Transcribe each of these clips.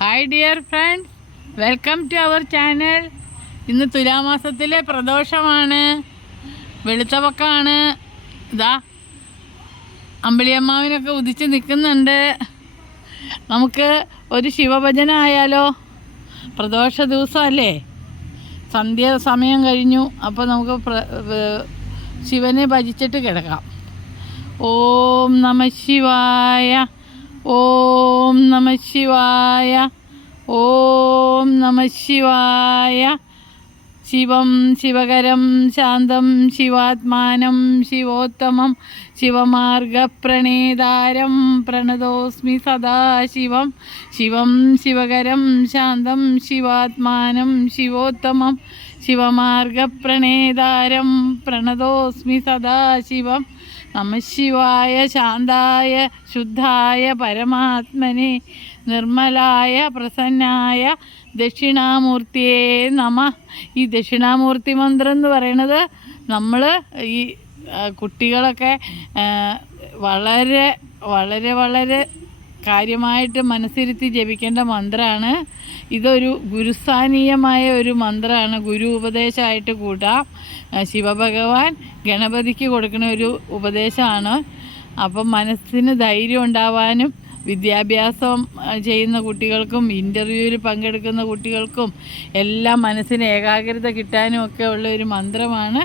Hi dear friends, welcome to our channel. ഇന്ന് തുലാമാസത്തിലെ പ്രദോഷമാണ്, വെളുത്തവക്കാണ്. ഇതാ അമ്പിളിയമ്മാവിനൊക്കെ ഉദിച്ച് നിൽക്കുന്നുണ്ട്. നമുക്ക് ഒരു ശിവഭജന ആയാലോ? പ്രദോഷ ദിവസമല്ലേ, സന്ധ്യ സമയം കഴിഞ്ഞു. അപ്പോൾ നമുക്ക് ശിവനെ ഭജിച്ചിട്ട് കിടക്കാം. ഓം നമ ശിവായ, ഓം നമ ശിവായ, ഓം നമ ശിവായ. ശിവം ശിവകരം ശാന്തം ശിവാത്മാനം ശിവോത്തമം ശിവമാർഗപ്രണേതാരം പ്രണതോസ്മി സദാശിവം. ശിവം ശിവകരം ശാന്തം ശിവാത്മാനം ശിവോത്തമം ശിവമാർഗപ്രണേതാരം പ്രണതോസ്മി സദാശിവം. നമഃശിവായ ശാന്തായ ശുദ്ധായ പരമാത്മനെ നിർമ്മലായ പ്രസന്നായ ദക്ഷിണാമൂർത്തിയേ നമ. ഈ ദക്ഷിണാമൂർത്തി മന്ത്രം എന്ന് പറയുന്നത് നമ്മൾ ഈ കുട്ടികളൊക്കെ വളരെ വളരെ വളരെ കാര്യമായിട്ട് മനസ്സിരുത്തി ജപിക്കേണ്ട മന്ത്രമാണ്. ഇതൊരു ഗുരുസ്ഥാനീയമായ ഒരു മന്ത്രമാണ്, ഗുരു ഉപദേശമായിട്ട് കൂട്ടാം. ശിവഭഗവാൻ ഗണപതിക്ക് കൊടുക്കുന്ന ഒരു ഉപദേശമാണ്. അപ്പം മനസ്സിന് ധൈര്യം ഉണ്ടാവാനും വിദ്യാഭ്യാസം ചെയ്യുന്ന കുട്ടികൾക്കും ഇൻ്റർവ്യൂവിൽ പങ്കെടുക്കുന്ന കുട്ടികൾക്കും എല്ലാം മനസ്സിന് ഏകാഗ്രത കിട്ടാനും ഒക്കെ ഉള്ള ഒരു മന്ത്രമാണ്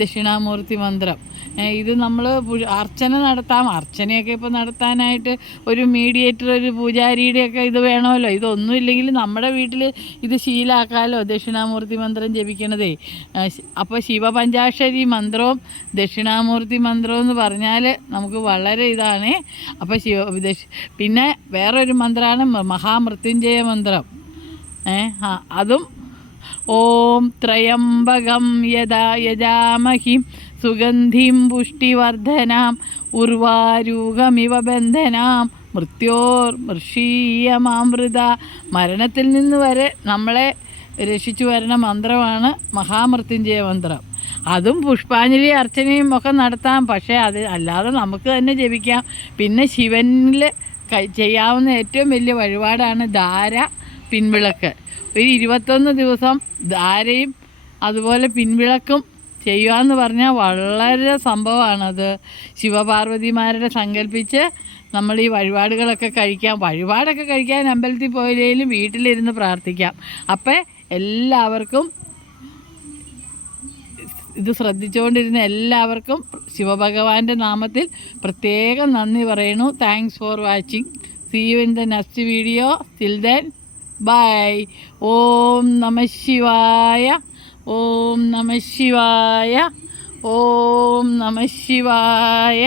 ദക്ഷിണാമൂർത്തി മന്ത്രം. ഇത് നമ്മൾ അർച്ചന നടത്താം. അർച്ചനയൊക്കെ ഇപ്പോൾ നടത്താനായിട്ട് ഒരു മീഡിയേറ്റർ, ഒരു പൂജാരിയുടെയൊക്കെ ഇത് വേണമല്ലോ. ഇതൊന്നും ഇല്ലെങ്കിൽ നമ്മുടെ വീട്ടിൽ ഇത് ശീലമാക്കാമല്ലോ, ദക്ഷിണാമൂർത്തി മന്ത്രം ജപിക്കണതേ. അപ്പോൾ ശിവപഞ്ചാക്ഷരി മന്ത്രവും ദക്ഷിണാമൂർത്തി മന്ത്രവും എന്ന് പറഞ്ഞാൽ നമുക്ക് വളരെ ഇതാണ്. അപ്പോൾ പിന്നെ വേറൊരു മന്ത്രമാണ് മഹാമൃത്യുഞ്ജയ മന്ത്രം. അതും ഓം ത്രയംബകം യജാമഹിം സുഗന്ധിം പുഷ്ടിവർദ്ധനാം ഉർവാരൂകമിവ ബന്ധനാം മൃത്യോർമൃഷീയമാമൃത. മരണത്തിൽ നിന്ന് വരെ നമ്മളെ രക്ഷിച്ചു വരുന്ന മന്ത്രമാണ് മഹാമൃത്യുഞ്ജയ മന്ത്രം. അതും പുഷ്പാഞ്ജലി അർച്ചനയും ഒക്കെ നടത്താം. പക്ഷേ അത് അല്ലാതെ നമുക്ക് തന്നെ ജപിക്കാം. പിന്നെ ശിവനിൽ ചെയ്യാവുന്ന ഏറ്റവും വലിയ വഴിപാടാണ് ധാര പിൻവിളക്ക്. ഒരു 21 ദിവസം ധാരയും അതുപോലെ പിൻവിളക്കും ചെയ്യുകയെന്ന് പറഞ്ഞാൽ വളരെ സംഭവമാണത്. ശിവപാർവതിമാരുടെ സങ്കല്പിച്ച് നമ്മൾ ഈ വഴിപാടുകളൊക്കെ കഴിക്കാം. വഴിപാടൊക്കെ കഴിക്കാൻ അമ്പലത്തിൽ പോയില്ലെങ്കിലും വീട്ടിലിരുന്ന് പ്രാർത്ഥിക്കാം. അപ്പം എല്ലാവർക്കും ഇത് ശ്രദ്ധിച്ചുകൊണ്ടിരുന്ന എല്ലാവർക്കും ശിവഭഗവാന്റെ നാമത്തിൽ പ്രത്യേകം നന്ദി പറയുന്നു. Thanks for watching. See you in the next video. Till then bye. ഓം നമ ശിവായ, ഓം നമ ശിവായ, ഓം നമ ശിവായ.